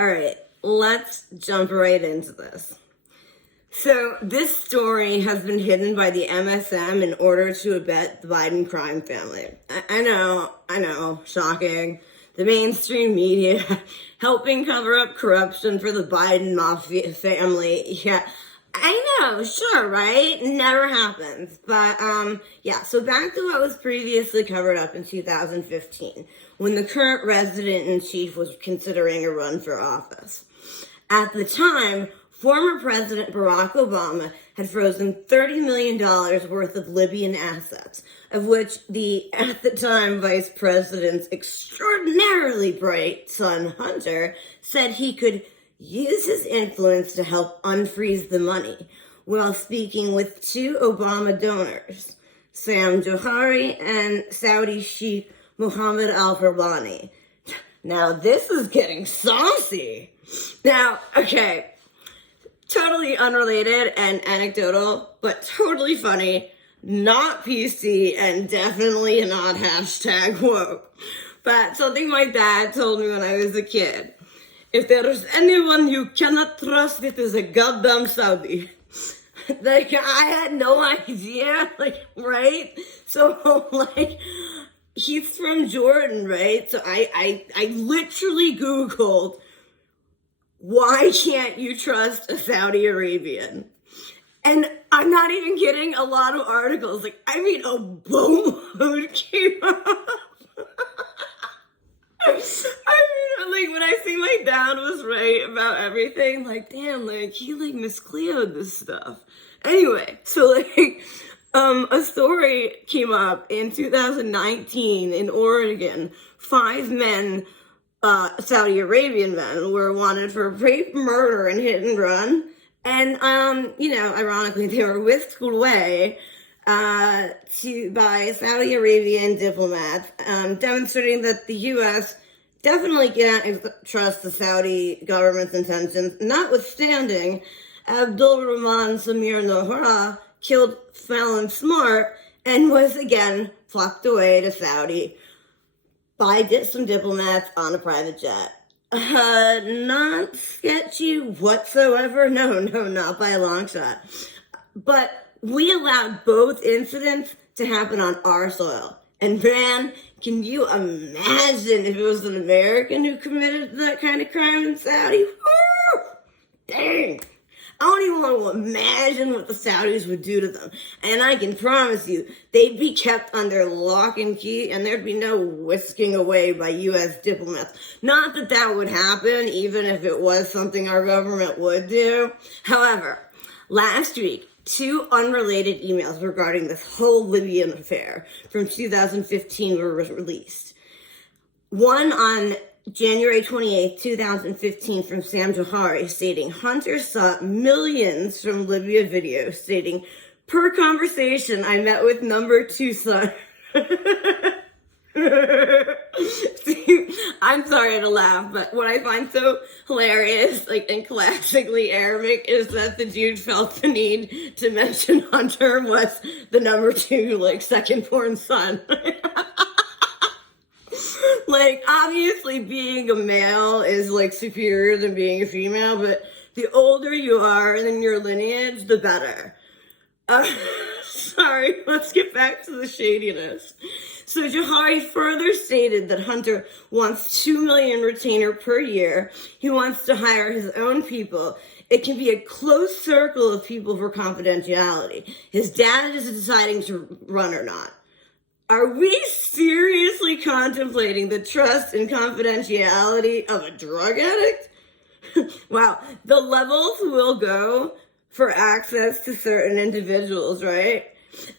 All right, let's jump right into this. So this story has been hidden by the MSM in order to abet the Biden crime family. I know, shocking. The mainstream media helping cover up corruption for the Biden mafia family. Yeah, I know, sure, right? Never happens. But, so back to what was previously covered up in 2015, when the current resident-in-chief was considering a run for office. At the time, former President Barack Obama had frozen $30 million worth of Libyan assets, of which the, at the time, Vice President's extraordinarily bright son, Hunter, said he could use his influence to help unfreeze the money, while speaking with two Obama donors, Sam Johari and Saudi Sheikh Mohammed Al-Farbani. Now, this is getting saucy. Now, okay, totally unrelated and anecdotal, but totally funny, not PC, and definitely not hashtag woke. But something my dad told me when I was a kid. If there is anyone you cannot trust, it is a goddamn Saudi. Like, I had no idea, right? So, he's from Jordan, right? So I literally Googled, why can't you trust a Saudi Arabian? And I'm not even kidding, a lot of articles, a boatload came up. When I see my dad was right about everything, damn, he, Miss Cleo'd this stuff. Anyway, so, a story came up in 2019 in Oregon. 5 men, Saudi Arabian men, were wanted for rape, murder, and hit and run. And, ironically, they were whisked away by Saudi Arabian diplomats, demonstrating that the U.S. definitely can't trust the Saudi government's intentions, notwithstanding Abdul Rahman Samir Nohra killed Fallon Smart and was again plucked away to Saudi by some diplomats on a private jet. Not sketchy whatsoever. No, not by a long shot. But we allowed both incidents to happen on our soil. And man, can you imagine if it was an American who committed that kind of crime in Saudi? Woo! Dang. I don't even want to imagine what the Saudis would do to them. And I can promise you, they'd be kept under lock and key, and there'd be no whisking away by U.S. diplomats. Not that that would happen, even if it was something our government would do. However, last week, 2 unrelated emails regarding this whole Libyan affair from 2015 were released. One on January 28, 2015, from Sam Johari, stating, Hunter sought millions from Libya video, stating, per conversation, I met with number 2 son. See, I'm sorry to laugh, but what I find so hilarious, and classically Arabic, is that the dude felt the need to mention Hunter was the number 2, second-born son. Obviously being a male is, superior than being a female, but the older you are in your lineage, the better. Sorry, let's get back to the shadiness. So Johari further stated that Hunter wants $2 million retainer per year. He wants to hire his own people. It can be a close circle of people for confidentiality. His dad is deciding to run or not. Are we seriously contemplating the trust and confidentiality of a drug addict? Wow, the levels will go for access to certain individuals, right?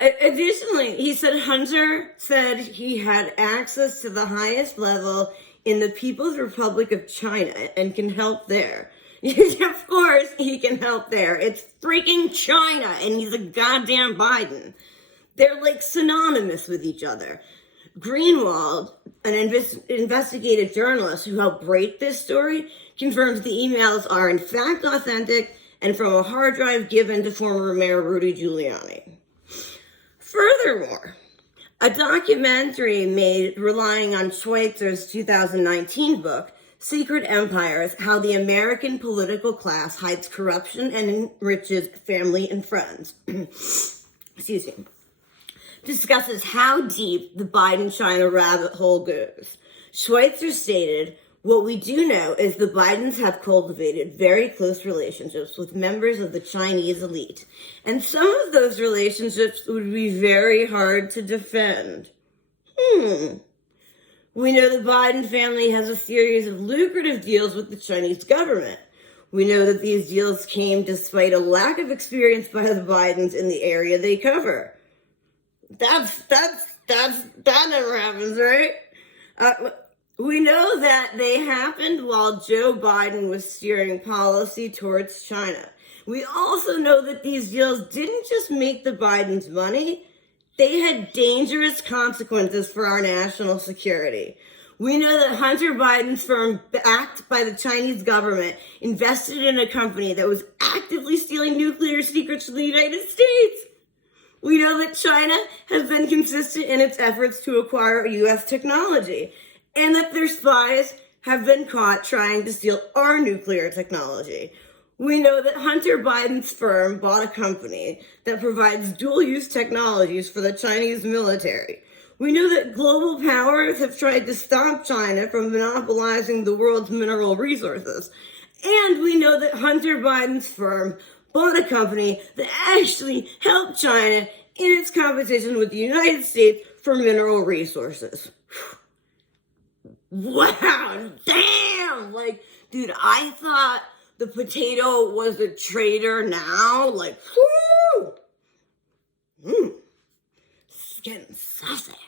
Additionally, he said Hunter said he had access to the highest level in the People's Republic of China and can help there. Of course he can help there. It's freaking China, and he's a goddamn Biden. They're synonymous with each other. Greenwald, an investigative journalist who helped break this story, confirms the emails are in fact authentic and from a hard drive given to former Mayor Rudy Giuliani. Furthermore, a documentary made relying on Schweitzer's 2019 book secret empires, how the American political class hides corruption and enriches family and friends. Excuse me. Discusses how deep the Biden-China rabbit hole goes. Schweitzer stated, "What we do know is the Bidens have cultivated very close relationships with members of the Chinese elite, and some of those relationships would be very hard to defend." We know the Biden family has a series of lucrative deals with the Chinese government. We know that these deals came despite a lack of experience by the Bidens in the area they cover. That never happens, right? We know that they happened while Joe Biden was steering policy towards China. We also know that these deals didn't just make the Bidens money, they had dangerous consequences for our national security. We know that Hunter Biden's firm, backed by the Chinese government, invested in a company that was actively stealing nuclear secrets from the United States. We know that China has been consistent in its efforts to acquire U.S. technology, and that their spies have been caught trying to steal our nuclear technology. We know that Hunter Biden's firm bought a company that provides dual-use technologies for the Chinese military. We know that global powers have tried to stop China from monopolizing the world's mineral resources. And we know that Hunter Biden's firm bought a company that actually helped China in its competition with the United States for mineral resources. Wow, damn! Like, dude, I thought the potato was a traitor now. Like, whoo! It's getting saucy.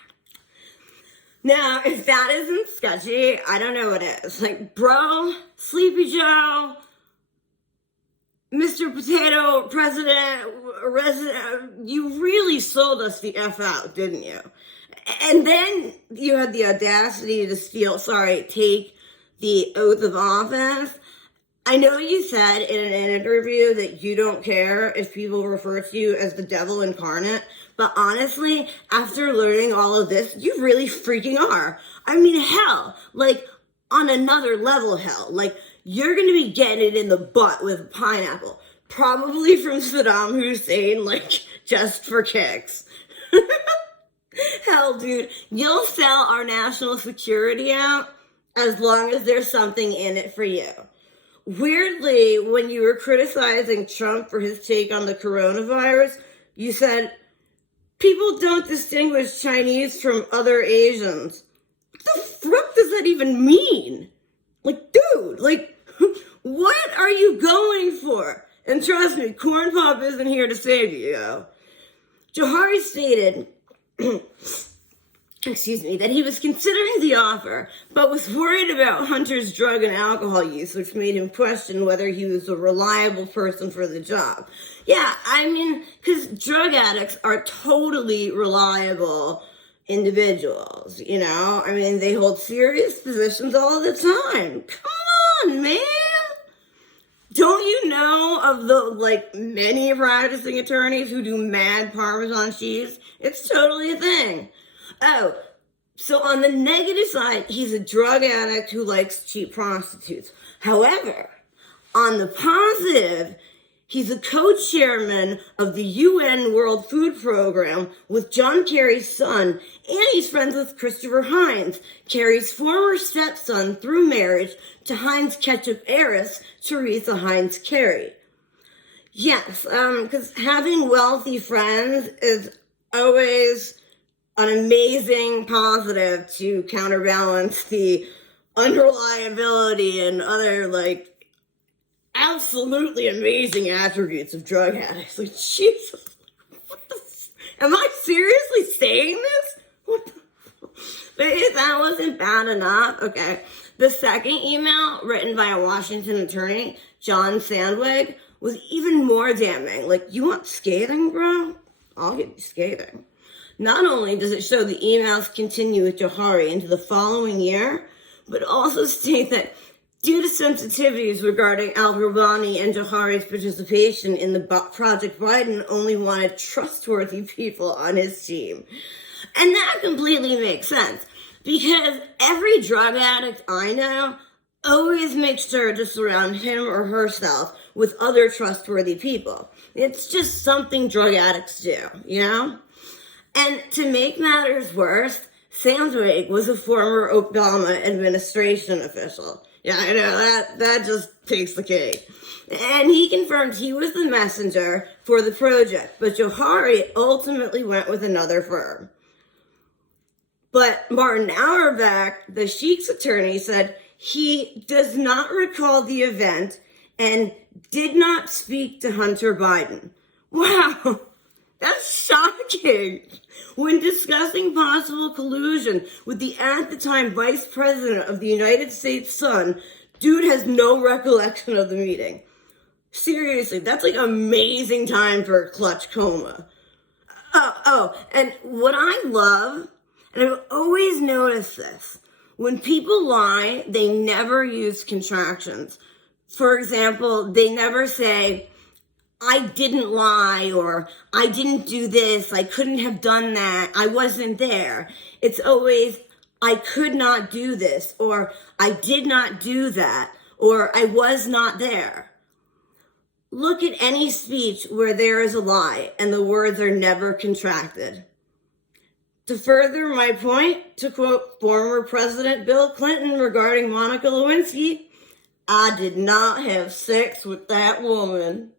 Now, if that isn't sketchy, I don't know what is. Like, bro, Sleepy Joe, Mr. Potato, resident, you really sold us the F out, didn't you? And then you had the audacity to take the oath of office. I know you said in an interview that you don't care if people refer to you as the devil incarnate, but honestly, after learning all of this, you really freaking are. I mean, hell, like, on another level hell. Like, you're gonna be getting it in the butt with a pineapple. Probably from Saddam Hussein, like, just for kicks. Hell, dude, you'll sell our national security out as long as there's something in it for you. Weirdly, when you were criticizing Trump for his take on the coronavirus, you said, people don't distinguish Chinese from other Asians. What the fuck does that even mean? Like, dude, like, what are you going for? And trust me, Corn Pop isn't here to save you, yo. Johari stated, that he was considering the offer, but was worried about Hunter's drug and alcohol use, which made him question whether he was a reliable person for the job. Yeah, I mean, because drug addicts are totally reliable individuals, you know? I mean, they hold serious positions all the time. Come on, man! Don't you know of the, like, many practicing attorneys who do mad Parmesan cheese? It's totally a thing. Oh, so on the negative side, he's a drug addict who likes cheap prostitutes. However, on the positive, he's a co-chairman of the UN World Food Program with John Kerry's son, and he's friends with Christopher Heinz, Kerry's former stepson through marriage to Heinz ketchup heiress, Teresa Heinz Kerry. Yes, because having wealthy friends is always an amazing positive to counterbalance the unreliability and other, like, absolutely amazing attributes of drug addicts. Like, Jesus, am I seriously saying this? But if that wasn't bad enough, okay. The second email, written by a Washington attorney, John Sandwig, was even more damning. Like, you want scathing, bro? I'll give you scathing. Not only does it show the emails continue with Johari into the following year, but also state that due to sensitivities regarding al-Rabani and Johari's participation in the Project Biden, only wanted trustworthy people on his team. And that completely makes sense, because every drug addict I know always make sure to surround him or herself with other trustworthy people. It's just something drug addicts do, you know? And to make matters worse, Sandwig was a former Obama administration official. Yeah, I know, that just takes the cake. And he confirmed he was the messenger for the project, but Johari ultimately went with another firm. But Martin Auerbach, the Sheikh's attorney, said he does not recall the event and did not speak to Hunter Biden. Wow, that's shocking. When discussing possible collusion with the at the time Vice President of the United States' son, dude has no recollection of the meeting. Seriously, that's like amazing time for a clutch coma. And what I love, and I've always noticed this, when people lie, they never use contractions. For example, they never say, I didn't lie, or I didn't do this, I couldn't have done that, I wasn't there. It's always, I could not do this, or I did not do that, or I was not there. Look at any speech where there is a lie and the words are never contracted. To further my point, to quote former President Bill Clinton regarding Monica Lewinsky, I did not have sex with that woman.